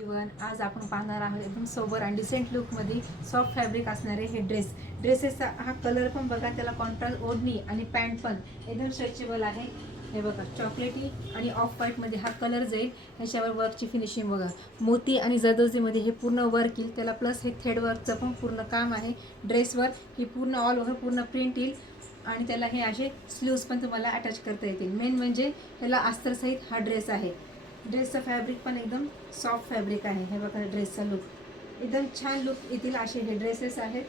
Everyone, आज आपण पाहणार आहोत एकदम सोबर आणि डिसेंट लुकमध्ये सॉफ्ट फॅब्रिक असणारे हे ड्रेसेसचा हा कलर पण बघा, त्याला कॉन्ट्रास्ट ओढणी आणि पॅन्ट पण एकदम स्ट्रेचेबल आहे. हे बघा, चॉकलेटी आणि ऑफ व्हाईटमध्ये हा कलर जाईल. ह्याच्यावर वर्कची फिनिशिंग बघा, मोती आणि जरदोजीमध्ये हे पूर्ण वर्क येईल त्याला, प्लस हे थ्रेड वर्कचं पण पूर्ण काम आहे ड्रेसवर. ही पूर्ण ऑल ओव्हर पूर्ण प्रिंट येईल आणि त्याला हे असे स्लीव्स पण तुम्हाला अटॅच करता येतील. मेन म्हणजे त्याला अस्तरसहित हा ड्रेस आहे. ड्रेसचं फॅब्रिक पण एकदम सॉफ्ट फॅब्रिक आहे. हे बघा, ड्रेसचा लुक एकदम छान लुक येतील असे हे ड्रेसेस आहेत.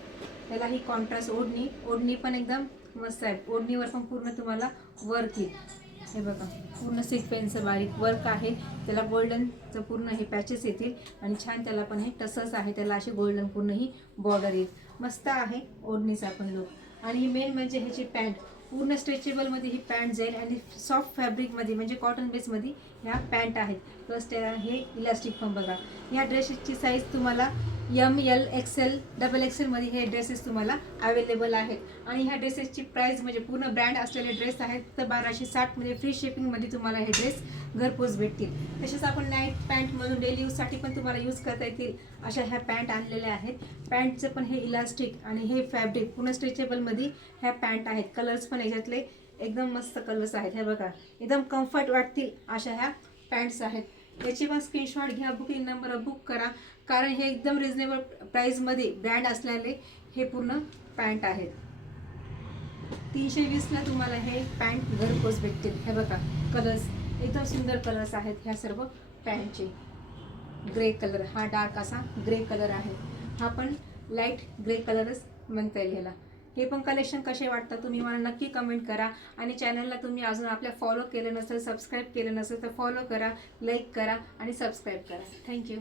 त्याला ही कॉन्ट्रास्ट ओढणी पण एकदम मस्त आहे. ओढणीवर पण पूर्ण तुम्हाला वर्क येईल. हे बघा, पूर्ण सिक्वेन्सचं बारीक वर्क आहे. त्याला गोल्डनचं पूर्ण हे पॅचेस येतील आणि छान त्याला पण हे टसल्स आहे. त्याला अशी गोल्डन पूर्ण ही बॉर्डर येईल. मस्त आहे ओढणीचा पण लुक. आणि मेन म्हणजे ह्याची पॅन्ट पूर्ण स्ट्रेचेबलमध्ये ही पॅन्ट जाईल आणि सॉफ्ट फॅब्रिकमध्ये म्हणजे कॉटन बेसमध्ये ह्या पॅन्ट आहेत. प्लस त्या हे इलास्टिक पण बघा. ह्या ड्रेसेसची साईज तुम्हाला ML XL XXL मध्ये हे ड्रेसेस तुम्हाला अवेलेबल आहेत. आणि ह्या ड्रेसेसची प्राइस म्हणजे पूर्ण ब्रँड असलेले ड्रेस आहेत तर 1260 मध्ये फ्री शिपिंगमध्ये तुम्हाला हे ड्रेस घरपोच भेटतील. तसेच आपण नाईट पॅन्ट म्हणून डेली यूजसाठी पण तुम्हाला यूज करता येतील अशा ह्या पॅन्ट आणलेल्या आहेत. पॅन्टचं पण हे इलास्टिक आणि हे फॅब्रिक पूर्ण स्ट्रेचेबलमध्ये ह्या पॅन्ट आहेत. कलर्स पण याच्यातले एकदम मस्त कलर्स आहेत. हे बघा, एकदम कम्फर्ट वाटतील अशा ह्या पॅन्ट्स आहेत. याची पण स्क्रीनशॉट घ्या, बुकिंग नंबर बुक करा, कारण हे एकदम रिजनेबल प्राईजमध्ये ब्रँड असलेले हे पूर्ण पॅन्ट आहेत. 320ला तुम्हाला हे पॅन्ट घरपोच भेटतील. हे बघा, कलर्स एकदम सुंदर कलर्स आहेत ह्या सर्व पॅन्टचे. ग्रे कलर, हा डार्क असा ग्रे कलर आहे. हा पण लाईट ग्रे कलरच म्हणता येईल ह्याला. हे पण कलेक्शन कसे वाटतात तुम्ही मला नक्की कमेंट करा. आणि चॅनलला तुम्ही अजून आपल्या फॉलो केलं नसेल, सबस्क्राईब केलं नसेल तर फॉलो करा, लाईक करा आणि सबस्क्राईब करा. थँक्यू.